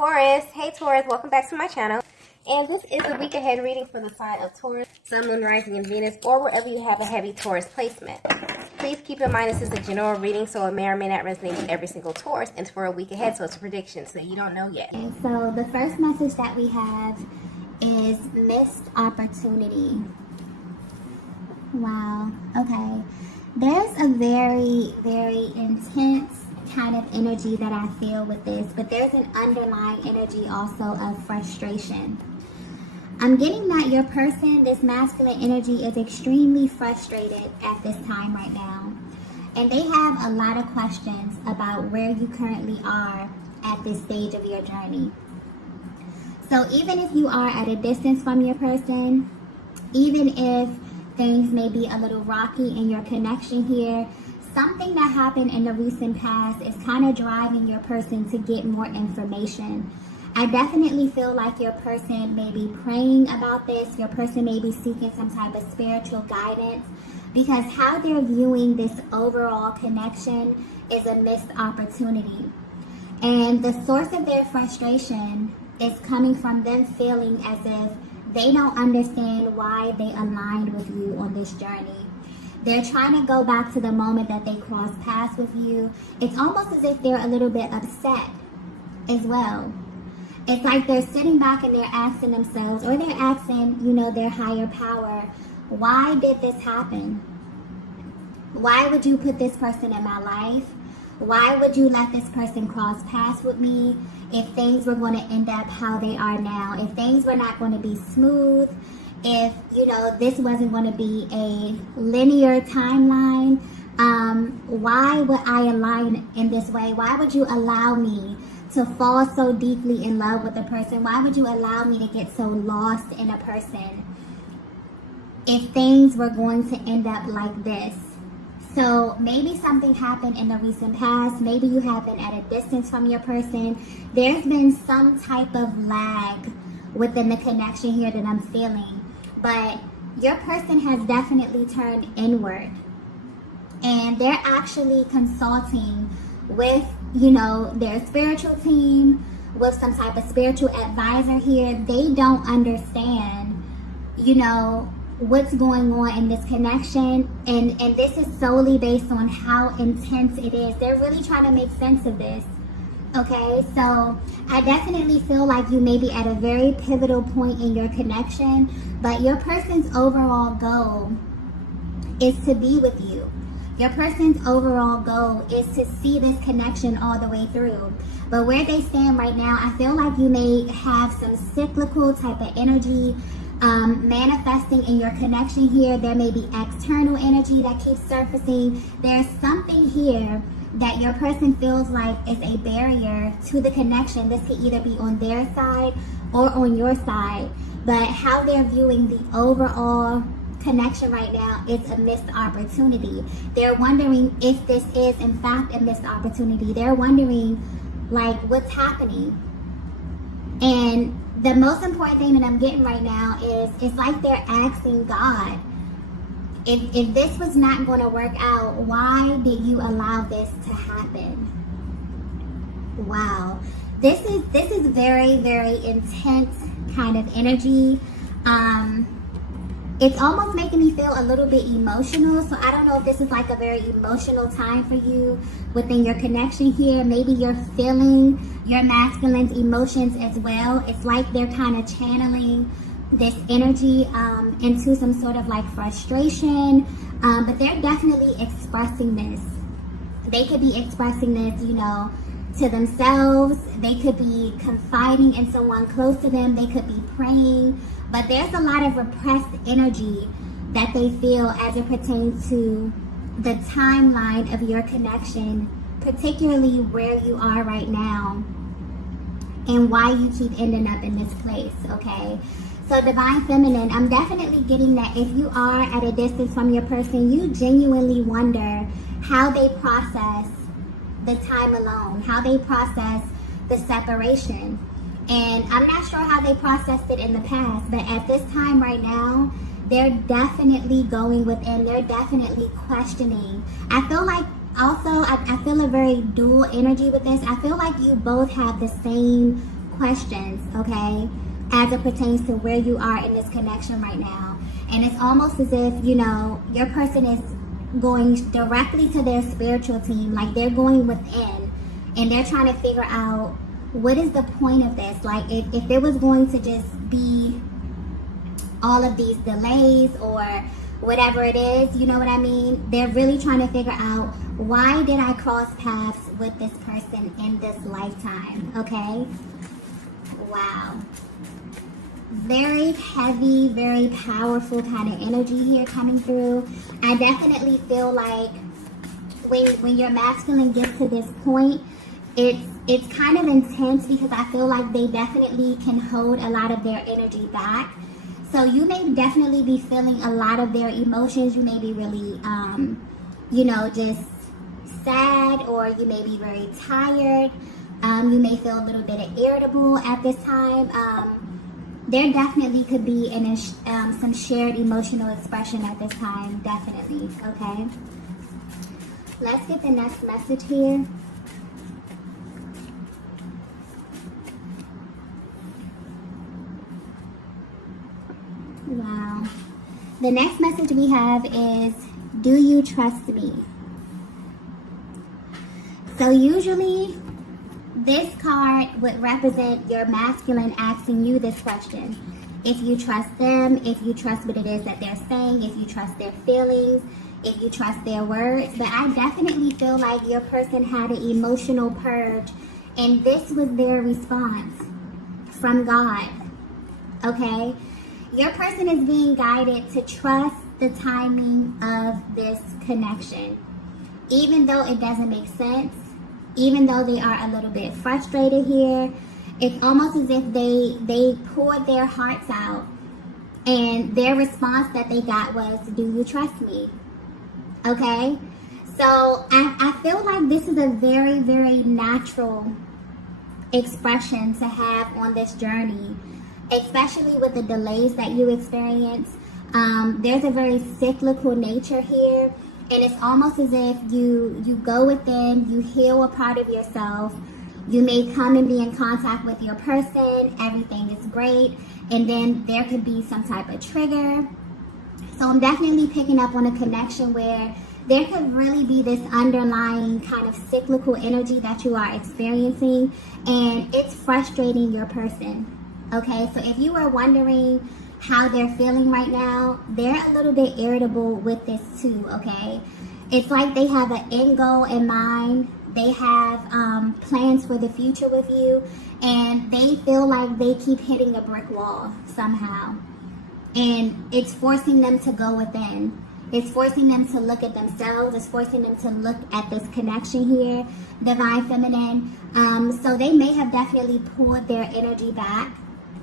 Taurus, hey Taurus, welcome back to my channel. And this is a week ahead reading for the sign of Taurus, Sun, Moon, Rising, and Venus, or wherever you have a heavy Taurus placement. Please keep in mind this is a general reading, so it may or may not resonate with every single Taurus, and it's for a week ahead, so it's a prediction, so you don't know yet. And so the first message that we have is missed opportunity. Wow, okay. There's a very, very intense kind of energy that I feel with this, but there's an underlying energy also of frustration. I'm getting that your person, this masculine energy, is extremely frustrated at this time right now. And they have a lot of questions about where you currently are at this stage of your journey. So even if you are at a distance from your person, even if things may be a little rocky in your connection here, something that happened in the recent past is kind of driving your person to get more information. I definitely feel like your person may be praying about this. Your person may be seeking some type of spiritual guidance, because how they're viewing this overall connection is a missed opportunity. And the source of their frustration is coming from them feeling as if they don't understand why they aligned with you on this journey. They're trying to go back to the moment that they crossed paths with you. It's almost as if they're a little bit upset as well. It's like they're sitting back and they're asking themselves, or they're asking, their higher power, why did this happen? Why would you put this person in my life? Why would you let this person cross paths with me if things were going to end up how they are now? If things were not going to be smooth? If, this wasn't going to be a linear timeline, why would I align in this way? Why would you allow me to fall so deeply in love with a person? Why would you allow me to get so lost in a person if things were going to end up like this? So maybe something happened in the recent past. Maybe you have been at a distance from your person. There's been some type of lag within the connection here that I'm feeling. But your person has definitely turned inward. And they're actually consulting with, their spiritual team, with some type of spiritual advisor here. They don't understand, what's going on in this connection. And this is solely based on how intense it is. They're really trying to make sense of this. Okay, so I definitely feel like you may be at a very pivotal point in your connection, but your person's overall goal is to be with you. Your person's overall goal is to see this connection all the way through. But where they stand right now, I feel like you may have some cyclical type of energy manifesting in your connection here. There may be external energy that keeps surfacing. There's something here that your person feels like is a barrier to the connection. This could either be on their side or on your side. But how they're viewing the overall connection right now is a missed opportunity. They're wondering if this is in fact a missed opportunity. They're wondering, what's happening? And the most important thing that I'm getting right now is it's like they're asking God, if this was not going to work out, why did you allow this to happen? Wow. This is very, very intense kind of energy. It's almost making me feel a little bit emotional. So I don't know if this is like a very emotional time for you within your connection here. Maybe you're feeling your masculine's emotions as well. It's like they're kind of channeling this energy into some sort of frustration, but they're definitely expressing this. They could be expressing this, to themselves. They could be confiding in someone close to them. They could be praying, but there's a lot of repressed energy that they feel as it pertains to the timeline of your connection, particularly where you are right now and why you keep ending up in this place, okay? So Divine Feminine, I'm definitely getting that if you are at a distance from your person, you genuinely wonder how they process the time alone, how they process the separation. And I'm not sure how they processed it in the past, but at this time right now, they're definitely going within, they're definitely questioning. I feel like also, I feel a very dual energy with this. I feel like you both have the same questions, okay, as it pertains to where you are in this connection right now. And it's almost as if, you know, your person is going directly to their spiritual team, like they're going within and they're trying to figure out what is the point of this. Like if there was going to just be all of these delays or whatever it is, you know what I mean? They're really trying to figure out, why did I cross paths with this person in this lifetime, okay? Wow. Very heavy, very powerful kind of energy here coming through. I definitely feel like when your masculine gets to this point, it's kind of intense, because I feel like they definitely can hold a lot of their energy back. So you may definitely be feeling a lot of their emotions. You may be really, you know, just sad, or you may be very tired. You may feel a little bit irritable at this time. There definitely could be some shared emotional expression at this time, definitely, okay? Let's get the next message here. Wow. The next message we have is, do you trust me? So usually this card would represent your masculine asking you this question. If you trust them, if you trust what it is that they're saying, if you trust their feelings, if you trust their words. But I definitely feel like your person had an emotional purge, and this was their response from God, okay? Your person is being guided to trust the timing of this connection. Even though it doesn't make sense, even though they are a little bit frustrated here, it's almost as if they poured their hearts out, and their response that they got was, do you trust me? Okay? So I feel like this is a very, very natural expression to have on this journey, especially with the delays that you experience. There's a very cyclical nature here, and it's almost as if you go within, you heal a part of yourself, you may come and be in contact with your person, everything is great, and then there could be some type of trigger. So I'm definitely picking up on a connection where there could really be this underlying kind of cyclical energy that you are experiencing, and it's frustrating your person. Okay, so if you were wondering how they're feeling right now, they're a little bit irritable with this too, okay? It's like they have an end goal in mind. They have plans for the future with you, and they feel like they keep hitting a brick wall somehow. And it's forcing them to go within. It's forcing them to look at themselves. It's forcing them to look at this connection here, divine feminine. So they may have definitely pulled their energy back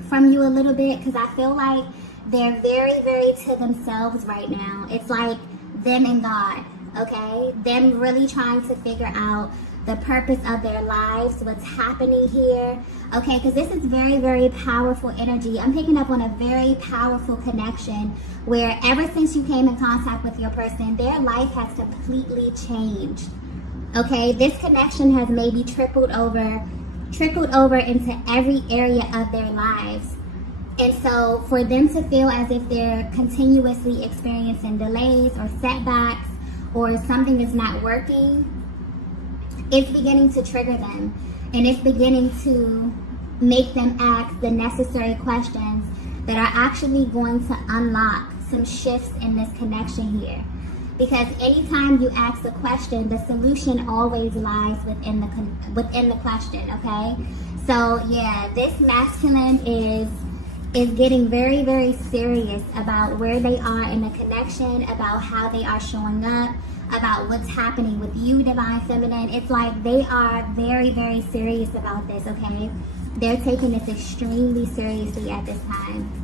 from you a little bit, because I feel like they're very, very to themselves right now. It's like them and God, okay? Them really trying to figure out the purpose of their lives, what's happening here, okay? Because this is very, very powerful energy. I'm picking up on a very powerful connection where ever since you came in contact with your person, their life has completely changed, okay? This connection has maybe trickled over into every area of their lives. And so for them to feel as if they're continuously experiencing delays or setbacks, or something is not working, it's beginning to trigger them, and it's beginning to make them ask the necessary questions that are actually going to unlock some shifts in this connection here. Because anytime you ask a question, the solution always lies within the question, okay? So yeah, this masculine is getting very, very serious about where they are in the connection, about how they are showing up, about what's happening with you, divine feminine. It's like they are very, very serious about this, okay? They're taking this extremely seriously at this time.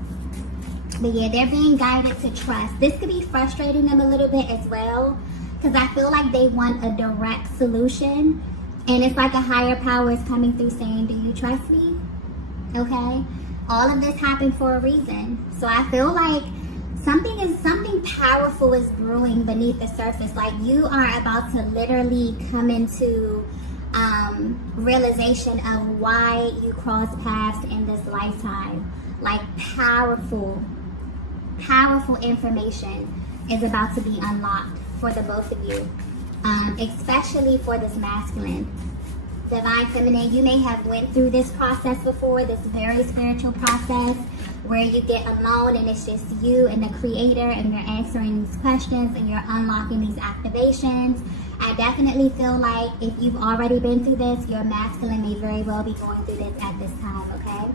But yeah, they're being guided to trust. This could be frustrating them a little bit as well, because I feel like they want a direct solution, and it's like a higher power is coming through saying, do you trust me? Okay? All of this happened for a reason. So I feel like something powerful is brewing beneath the surface. Like you are about to literally come into realization of why you cross paths in this lifetime. Like powerful information is about to be unlocked for the both of you, especially for this masculine. Divine feminine, you may have went through this process before, this very spiritual process where you get alone and it's just you and the creator, and you're answering these questions and you're unlocking these activations. I definitely feel like if you've already been through this, your masculine may very well be going through this at this time, okay?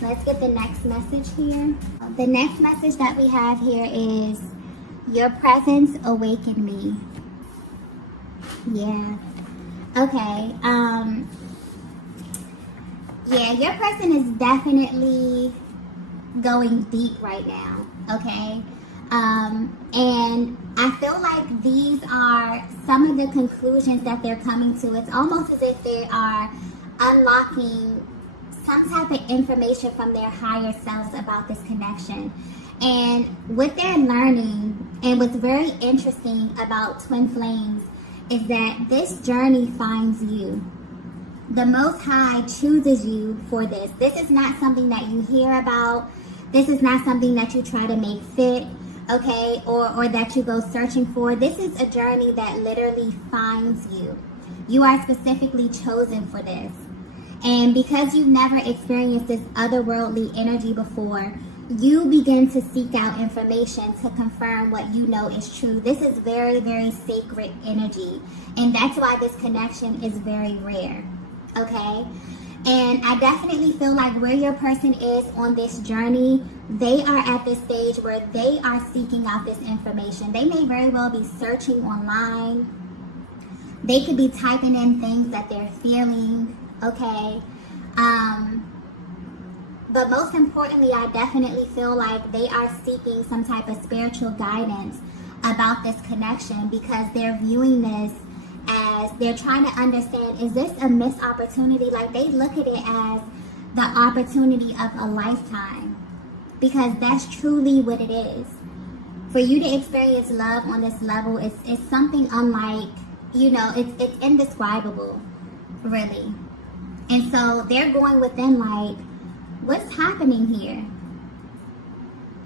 Let's get the next message here. The next message that we have here is, your presence awakened me. Yeah. Okay. Yeah, your person is definitely going deep right now, okay? And I feel like these are some of the conclusions that they're coming to. It's almost as if they are unlocking some type of information from their higher selves about this connection. And what they're learning, and what's very interesting about twin flames, is that this journey finds you. The Most High chooses you for this. This is not something that you hear about. This is not something that you try to make fit, okay, or that you go searching for. This is a journey that literally finds you. You are specifically chosen for this. And because you've never experienced this otherworldly energy before, you begin to seek out information to confirm what you know is true. This is very, very sacred energy. And that's why this connection is very rare. Okay? And I definitely feel like where your person is on this journey, they are at this stage where they are seeking out this information. They may very well be searching online. They could be typing in things that they're feeling. Okay? But most importantly, I definitely feel like they are seeking some type of spiritual guidance about this connection, because they're viewing this as, they're trying to understand, is this a missed opportunity? Like, they look at it as the opportunity of a lifetime, because that's truly what it is. For you to experience love on this level, it's something unlike, you know, it's indescribable, really. And so they're going within like, what's happening here?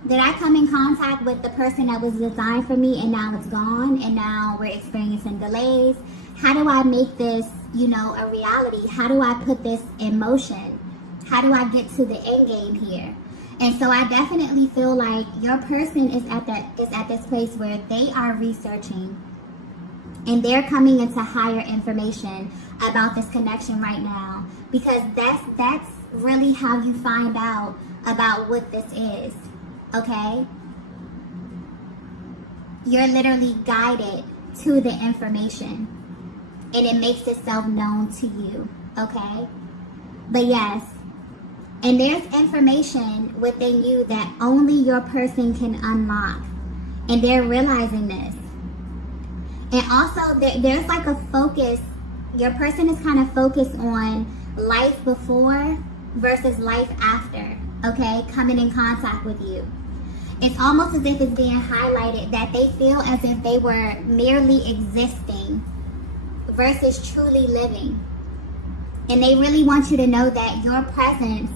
Did I come in contact with the person that was designed for me and now it's gone, and now we're experiencing delays? How do I make this, you know, a reality? How do I put this in motion? How do I get to the end game here? And so I definitely feel like your person is at this place where they are researching and they're coming into higher information about this connection right now, because that's really how you find out about what this is. Okay? You're literally guided to the information, and it makes itself known to you. Okay? But yes, and there's information within you that only your person can unlock, and they're realizing this. And also there's like a focus. Your person is kind of focused on life before versus life after, okay, coming in contact with you. It's almost as if it's being highlighted that they feel as if they were merely existing versus truly living. And they really want you to know that your presence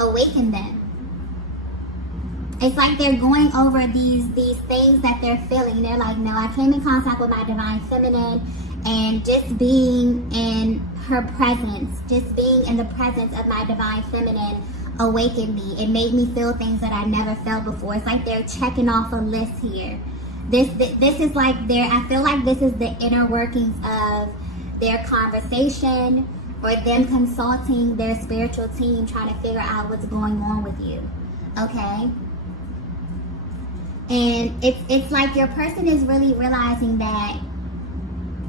awakened them. It's like they're going over these things that they're feeling. They're like, no, I came in contact with my divine feminine, and just being in her presence, just being in the presence of my divine feminine awakened me. It made me feel things that I never felt before. It's like they're checking off a list here. This is like I feel like this is the inner workings of their conversation, or them consulting their spiritual team, trying to figure out what's going on with you. Okay? And it's like your person is really realizing that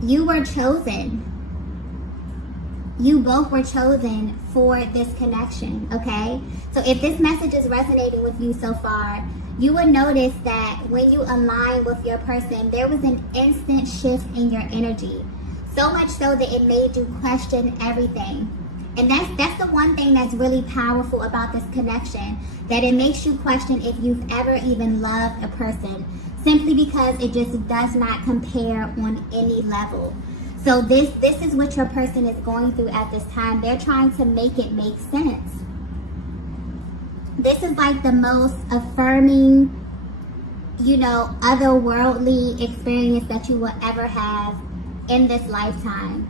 you were chosen. You both were chosen for this connection, okay? So if this message is resonating with you so far, you would notice that when you align with your person, there was an instant shift in your energy. So much so that it made you question everything. And that's the one thing that's really powerful about this connection, that it makes you question if you've ever even loved a person, simply because it just does not compare on any level. So this is what your person is going through at this time. They're trying to make it make sense. This is like the most affirming, you know, otherworldly experience that you will ever have in this lifetime.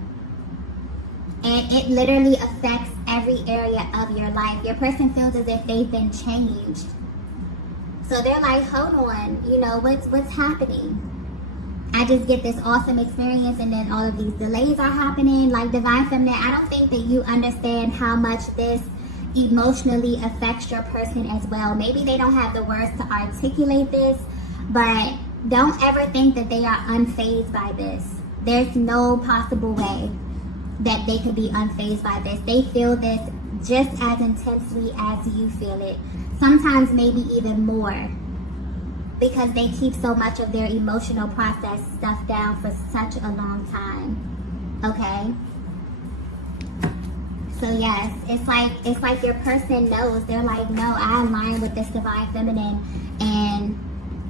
And it literally affects every area of your life. Your person feels as if they've been changed. So they're like, hold on, you know, what's happening? I just get this awesome experience and then all of these delays are happening. Like, Divine Feminine, I don't think that you understand how much this emotionally affects your person as well. Maybe they don't have the words to articulate this, but don't ever think that they are unfazed by this. There's no possible way that they could be unfazed by this. They feel this just as intensely as you feel it. Sometimes maybe even more, because they keep so much of their emotional process stuff down for such a long time. Okay? So yes, it's like your person knows. They're like, no, I align with this Divine Feminine, and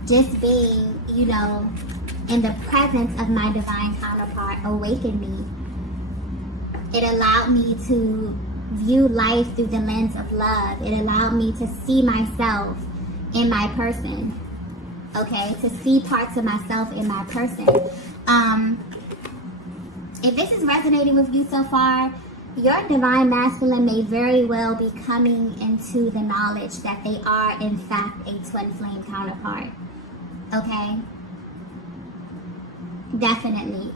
just being, you know, in the presence of my divine counterpart awakened me. It allowed me to view life through the lens of love. It allowed me to see myself in my person. Okay, to see parts of myself in my person. If this is resonating with you so far, your divine masculine may very well be coming into the knowledge that they are in fact a twin flame counterpart. Okay? Definitely.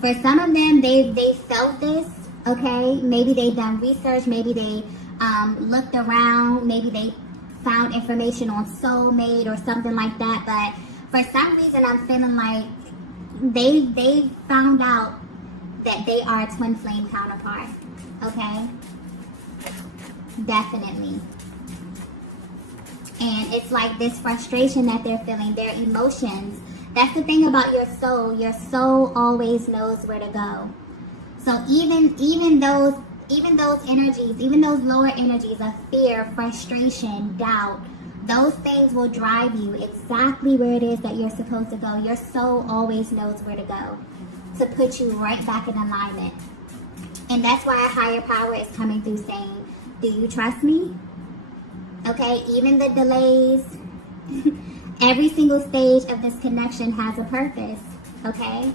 For some of them, they felt this. Okay? Maybe they've done research. Maybe they looked around. Maybe they found information on soulmate or something like that. But for some reason, I'm feeling like they found out that they are a twin flame counterpart. Okay? Definitely. And it's like this frustration that they're feeling, their emotions. That's the thing about your soul. Your soul always knows where to go. So even those energies, even those lower energies of fear, frustration, doubt, those things will drive you exactly where it is that you're supposed to go. Your soul always knows where to go to put you right back in alignment. And that's why a higher power is coming through saying, do you trust me? Okay, even the delays, every single stage of this connection has a purpose, okay?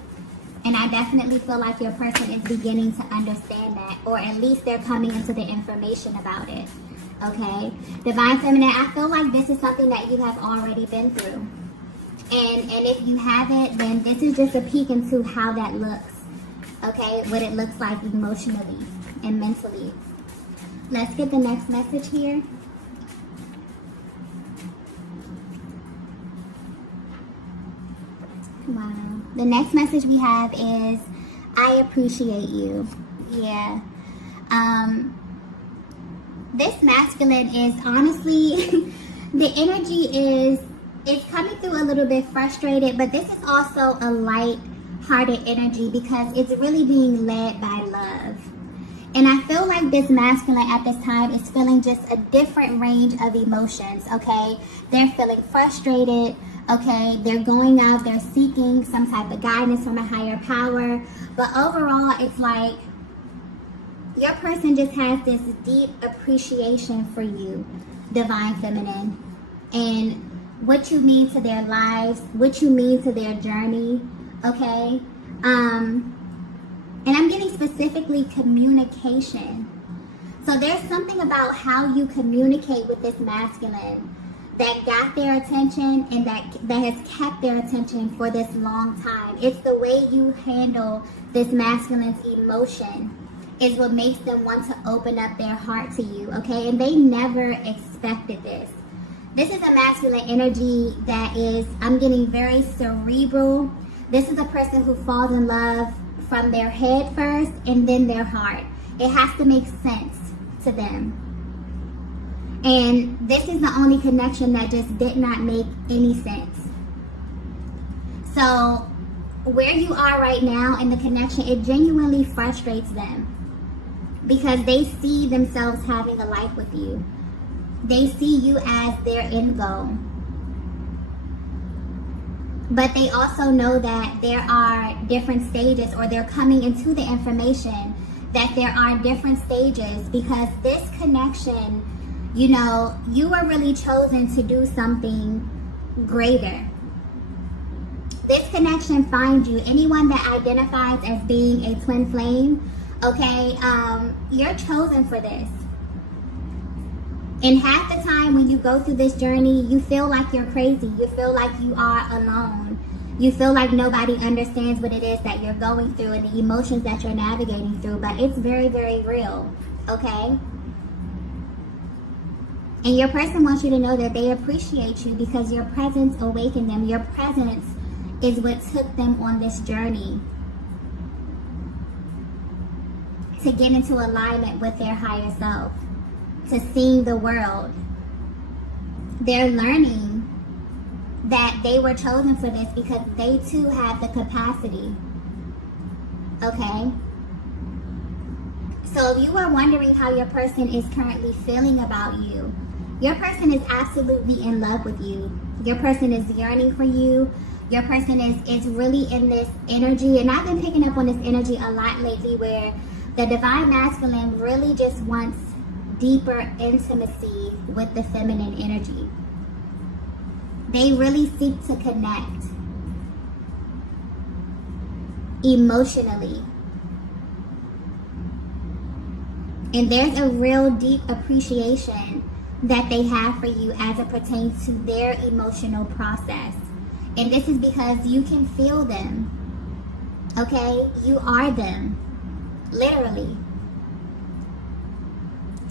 And I definitely feel like your person is beginning to understand that, or at least they're coming into the information about it, okay? Divine Feminine, I feel like this is something that you have already been through. And if you haven't, then this is just a peek into how that looks, okay? What it looks like emotionally and mentally. Let's get the next message here. Wow. The next message we have is, I appreciate you. Yeah. This masculine is honestly, the energy is, it's coming through a little bit frustrated, but this is also a light-hearted energy because it's really being led by love. And I feel like this masculine at this time is feeling just a different range of emotions, okay? They're feeling frustrated, okay? They're going out, they're seeking some type of guidance from a higher power. But overall, it's like your person just has this deep appreciation for you, Divine Feminine, and what you mean to their lives, what you mean to their journey, okay? And I'm getting specifically communication. So there's something about how you communicate with this masculine that got their attention and that has kept their attention for this long time. It's the way you handle this masculine's emotion is what makes them want to open up their heart to you, okay? And they never expected this. This is a masculine energy that is, I'm getting very cerebral. This is a person who falls in love from their head first and then their heart. It has to make sense to them. And this is the only connection that just did not make any sense. So where you are right now in the connection, it genuinely frustrates them because they see themselves having a life with you. They see you as their end goal. But they also know that there are different stages, or they're coming into the information that there are different stages, because this connection, you know, you were really chosen to do something greater. This connection finds you. Anyone that identifies as being a twin flame, okay, you're chosen for this. And half the time when you go through this journey, you feel like you're crazy. You feel like you are alone. You feel like nobody understands what it is that you're going through and the emotions that you're navigating through. But it's very, very real, okay? And your person wants you to know that they appreciate you because your presence awakened them. Your presence is what took them on this journey to get into alignment with their higher self, to seeing the world. They're learning that they were chosen for this because they too have the capacity. Okay? So if you are wondering how your person is currently feeling about you, your person is absolutely in love with you. Your person is yearning for you. Your person is really in this energy. And I've been picking up on this energy a lot lately, where the divine masculine really just wants deeper intimacy with the feminine energy. They really seek to connect emotionally. And there's a real deep appreciation that they have for you as it pertains to their emotional process. And this is because you can feel them. Okay? You are them. Literally.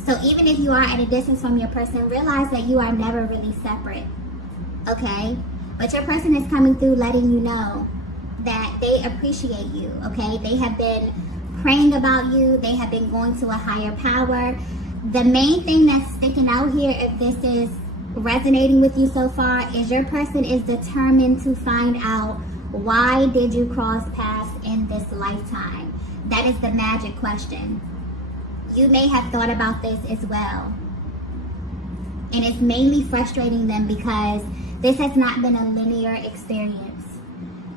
So even if you are at a distance from your person, realize that you are never really separate. Okay? But your person is coming through letting you know that they appreciate you. Okay? They have been praying about you. They have been going to a higher power. The main thing that's sticking out here, if this is resonating with you so far, is your person is determined to find out, why did you cross paths in this lifetime? That is the magic question. You may have thought about this as well. And it's mainly frustrating them because this has not been a linear experience.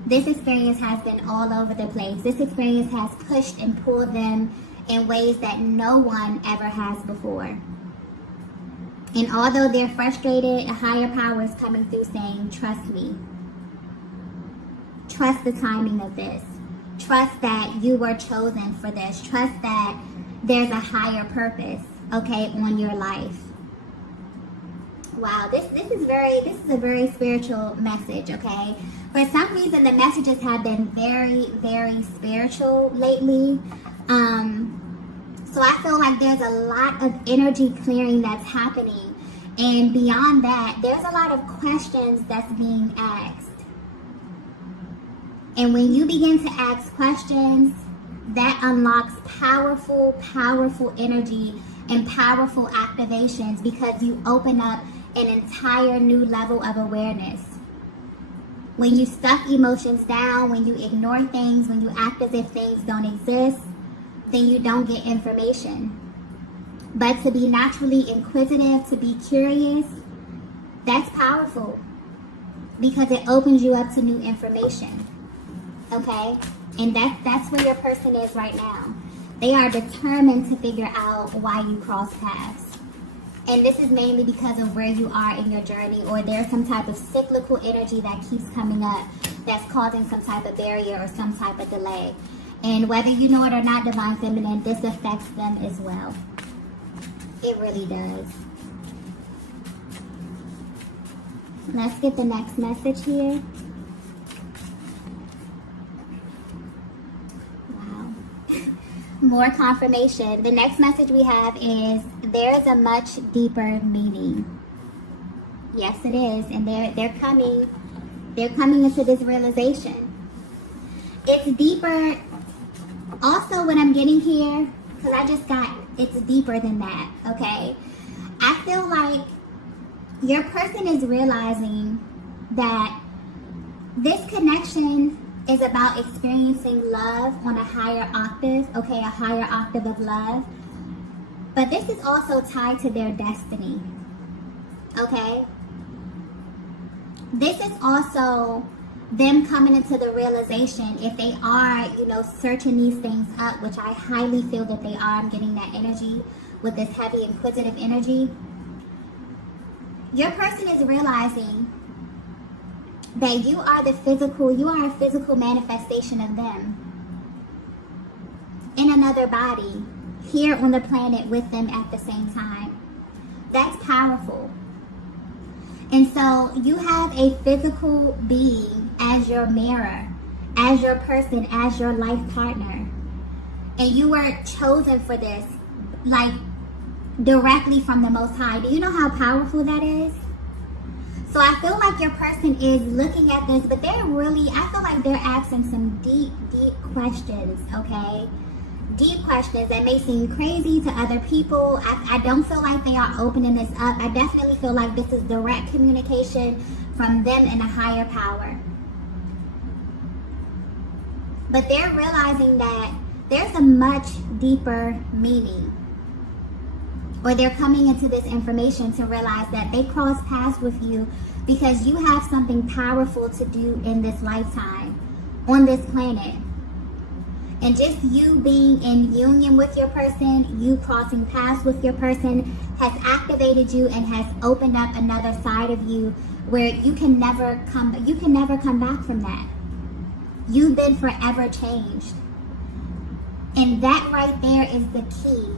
This experience has been all over the place. This experience has pushed and pulled them in ways that no one ever has before. And although they're frustrated, a higher power is coming through saying, trust me. Trust the timing of this. Trust that you were chosen for this. Trust that there's a higher purpose, okay, on your life. Wow, this is a very spiritual message, okay? For some reason, the messages have been very, very spiritual lately. So I feel like there's a lot of energy clearing that's happening. And beyond that, there's a lot of questions that's being asked. And when you begin to ask questions, that unlocks powerful, powerful energy and powerful activations, because you open up an entire new level of awareness. When you stuff emotions down, when you ignore things, when you act as if things don't exist, then you don't get information. But to be naturally inquisitive, to be curious, that's powerful, because it opens you up to new information. Okay? And that's where your person is right now. They are determined to figure out why you cross paths. And this is mainly because of where you are in your journey, or there's some type of cyclical energy that keeps coming up that's causing some type of barrier or some type of delay. And whether you know it or not, Divine Feminine, this affects them as well. It really does. Let's get the next message here. Wow. More confirmation. The next message we have is, there's a much deeper meaning. Yes, it is. And they're coming into this realization. It's deeper. Also, what I'm getting here, because it's deeper than that, okay? I feel like your person is realizing that this connection is about experiencing love on a higher octave, okay, a higher octave of love. But this is also tied to their destiny, okay? This is also them coming into the realization, if they are, you know, searching these things up, which I highly feel that they are. I'm getting that energy with this heavy inquisitive energy. Your person is realizing that you are a physical manifestation of them in another body here on the planet with them at the same time. That's powerful. And so you have a physical being as your mirror, as your person, as your life partner. And you were chosen for this, like directly from the Most High. Do you know how powerful that is? So I feel like your person is looking at this, but I feel like they're asking some deep, deep questions, okay? Deep questions that may seem crazy to other people. I don't feel like they are opening this up. I definitely feel like this is direct communication from them and a higher power. But they're realizing that there's a much deeper meaning. Or they're coming into this information to realize that they cross paths with you because you have something powerful to do in this lifetime, on this planet. And just you being in union with your person, you crossing paths with your person, has activated you and has opened up another side of you where you can never come back from that. You've been forever changed. And that right there is the key.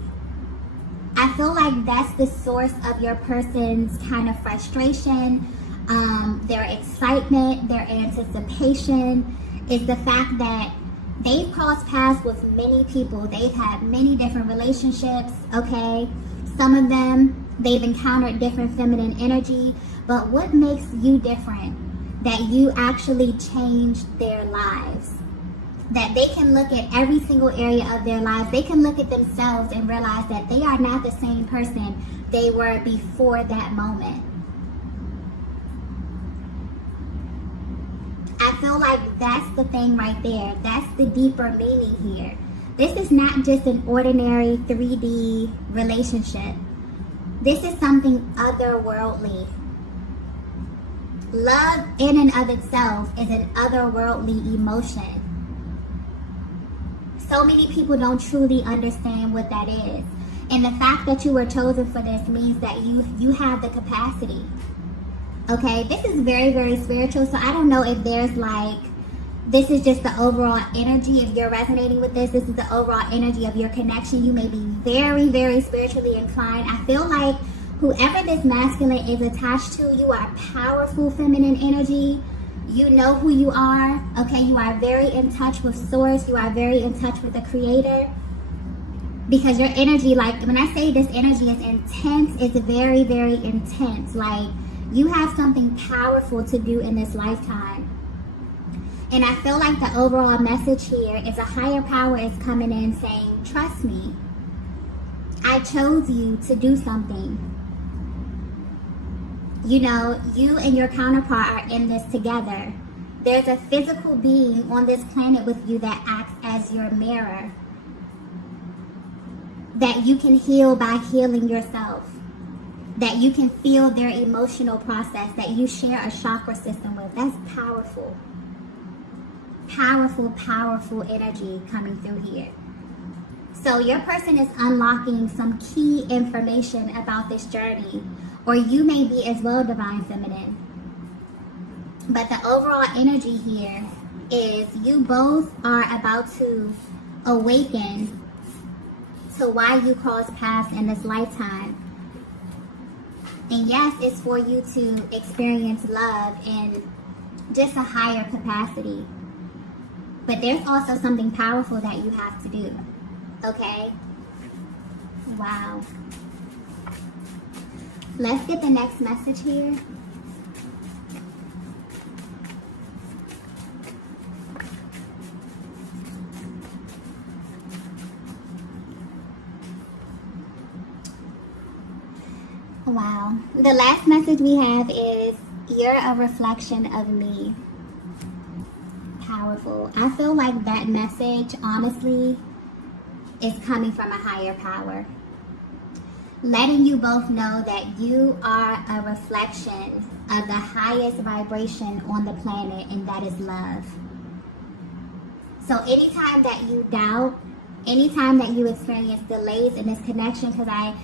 I feel like that's the source of your person's kind of frustration, their excitement, their anticipation, is the fact that they've crossed paths with many people. They've had many different relationships, okay? Some of them, they've encountered different feminine energy. But what makes you different? That you actually changed their lives. That they can look at every single area of their lives. They can look at themselves and realize that they are not the same person they were before that moment. I feel like that's the thing right there. That's the deeper meaning here. This is not just an ordinary 3D relationship. This is something otherworldly. Love in and of itself is an otherworldly emotion. So many people don't truly understand what that is. And the fact that you were chosen for this means that you have the capacity. Okay, this is very, very spiritual. So I don't know if there's like, this is just the overall energy. If you're resonating with this, this is the overall energy of your connection. You may be very, very spiritually inclined. I feel like whoever this masculine is attached to, you are powerful feminine energy. You know who you are, okay? You are very in touch with Source. You are very in touch with the Creator. Because your energy, like when I say this energy is intense, it's very, very intense. Like you have something powerful to do in this lifetime. And I feel like the overall message here is a higher power is coming in saying, trust me. I chose you to do something. You know, you and your counterpart are in this together. There's a physical being on this planet with you that acts as your mirror. That you can heal by healing yourself. That you can feel their emotional process. That you share a chakra system with. That's powerful. Powerful, powerful energy coming through here. So your person is unlocking some key information about this journey. Or you may be as well divine feminine. But the overall energy here is you both are about to awaken to why you cross paths in this lifetime. And yes, it's for you to experience love in just a higher capacity. But there's also something powerful that you have to do. Okay? Wow. Let's get the next message here. Wow. The last message we have is, you're a reflection of me. Powerful. I feel like that message, honestly, is coming from a higher power. letting you both know that you are a reflection of the highest vibration on the planet, and that is love. So anytime that you doubt, anytime that you experience delays in this connection, because I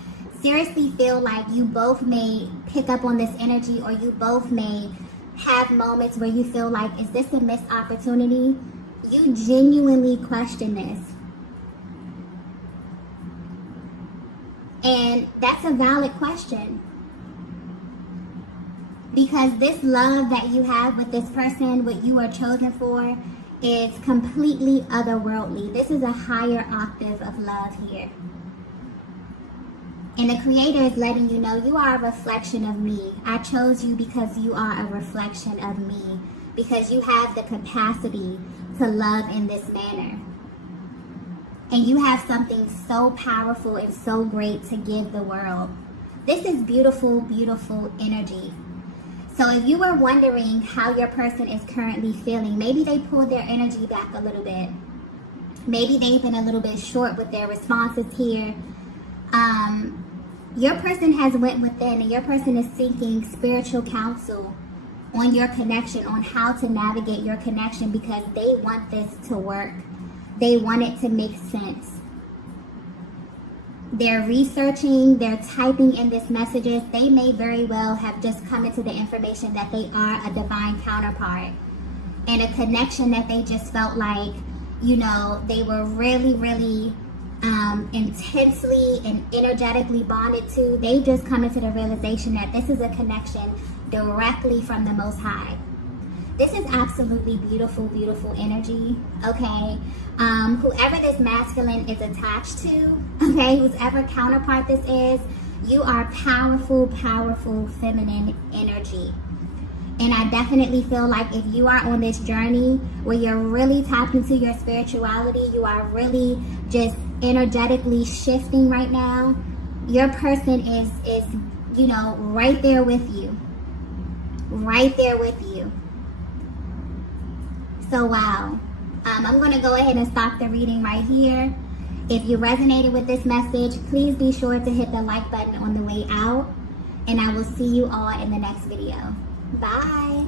seriously feel like you both may pick up on this energy, or you both may have moments where you feel like, is this a missed opportunity? You genuinely question this. And that's a valid question. Because this love that you have with this person, what you are chosen for, is completely otherworldly. This is a higher octave of love here. And the Creator is letting you know you are a reflection of me. I chose you because you are a reflection of me. Because you have the capacity to love in this manner. And you have something so powerful and so great to give the world. This is beautiful, beautiful energy. So if you were wondering how your person is currently feeling, maybe they pulled their energy back a little bit. Maybe they've been a little bit short with their responses here. Your person has went within, and your person is seeking spiritual counsel on your connection, on how to navigate your connection, because they want this to work. They want it to make sense. They're researching, they're typing in these messages. They may very well have just come into the information that they are a divine counterpart, and a connection that they just felt like, you know, they were really, really intensely and energetically bonded to. They just come into the realization that this is a connection directly from the Most High. This is absolutely beautiful, beautiful energy, okay? Whoever this masculine is attached to, okay, whoever counterpart this is, you are powerful, powerful feminine energy. And I definitely feel like if you are on this journey where you're really tapped into your spirituality, you are really just energetically shifting right now, your person is you know, right there with you. Right there with you. So wow. I'm going to go ahead and stop the reading right here. If you resonated with this message, please be sure to hit the like button on the way out. And I will see you all in the next video. Bye.